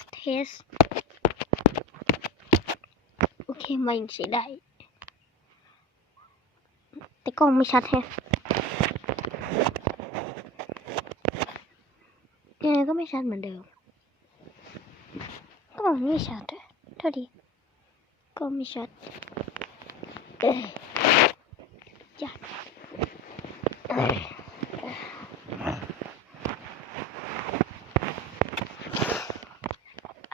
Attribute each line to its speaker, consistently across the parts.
Speaker 1: สเทสโอเคไม่ใช้ได้แต่กล้องไม่ชัดแฮะยังไงก็ไม่ชัดเหมือนเดิม กล้องไม่ชัดอะเ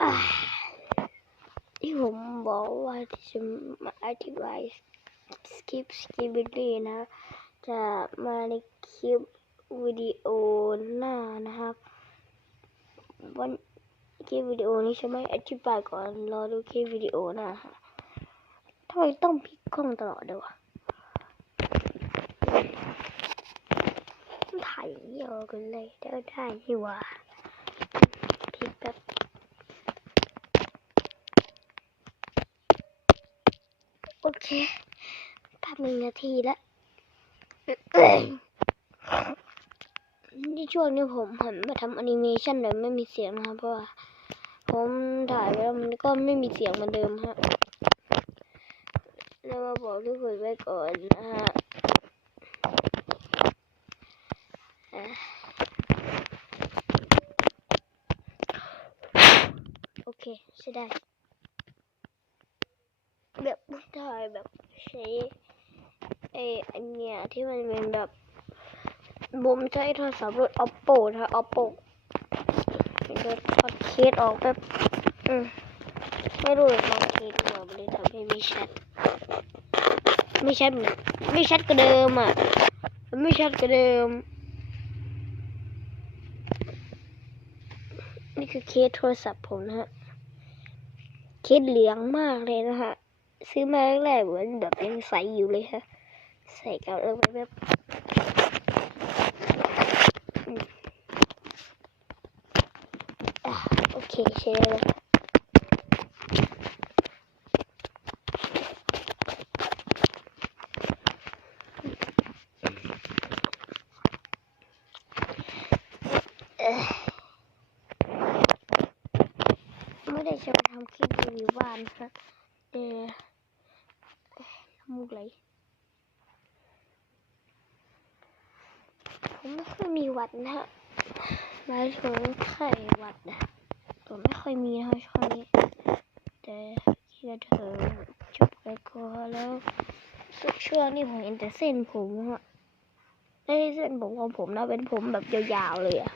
Speaker 1: ที่ผมบอกว่าที่จะมาอธิบายสคริปสคริปดีนะ จะมาในคลิปวิดีโอหน้านะครับวันคลิปวิดีโอนี้ใช่ไหมอธิบายก่อนรอดูคลิปวิดีโอหน้าฮะทำไมต้องพลิกกล้องตลอดเลยวะถ่ายอย่างเดียวกันเลยได้ได้นี่หว่าพลิกแบบโอ เคภาพหนึ่งนาทีล้วที่ช่วงนี้ผมหันมาทำแอนิเมชันแบบไม่มีเสียงนะครับเพราะว่าผมถ่ายแล้วมันก็ไม่มีเสียงเหมือนเดิมฮะแล้วมาบอกทุกคนไว้ก่อนนะฮะโอเคใช่ได้ แบบถ่ายแบบใช้ไออันเนี้ยที่มันเป็นแบบผมใช้โทรศัพท์รุ่น oppo นะ oppo เห็นด้วยถอดเคสออกแบบอืมไม่รู้เลยลองเคสดูมันเลยทำให้ไม่ชัดไม่ชัดไม่ชัดกว่าเดิมอะไม่ชัดกว่าเดิม นี่คือเคสโทรศัพท์ผมนะฮะเคสเหลืองมากเลยนะฮะ ซื้อมาแรกเหมือนแบบยังใสอยู่เลยฮะ ใส่กับลงไปแบบโอเคใช่เลยเอ่อไม่ได้จะมาทำคลิปรีวิวบ้านนะเออ มูกไหลผมไม่ค่อยมีหวัดนะฮะหมายถึงไข้หวัดนะผมไม่ค่อยมีนะช่วงนี้ แต่คิดว่าเธอจบไปก่อนแล้วช่วงนี้ผมเห็นแต่เส้นผมอะไม่ใช่เส้นผมของผมนะเป็นผมแบบยาวๆเลยอะ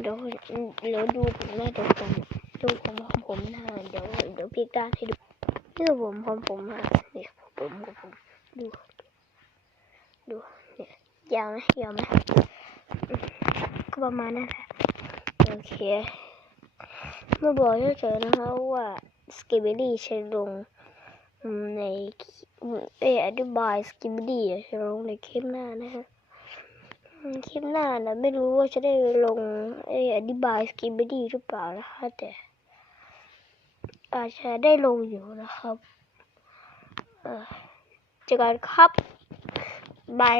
Speaker 1: เดี๋ยวเดี๋ยวดูผมนะเดี๋ยวผมดูผมของผมนะเดี๋ยวเดี๋ยวพลิกด้านให้ดู นี่คือผมของผมอะเนี่ยผมของผมดูดูเนี่ยยาวไหมยาวไหมก็ประมาณนั้นแหละโอเคมาบอกเฉยๆนะคะว่าสกิบดี้ใช้ลงในเอออธิบายสกิบดี้ใช้ลงในคลิปหน้านะฮะคลิปหน้านะไม่รู้ว่าจะได้ลงเอออธิบายสกิบดี้หรือเปล่านะคะแต่ อาจจะได้ลงอยู่นะครับเออเจอกันครับบาย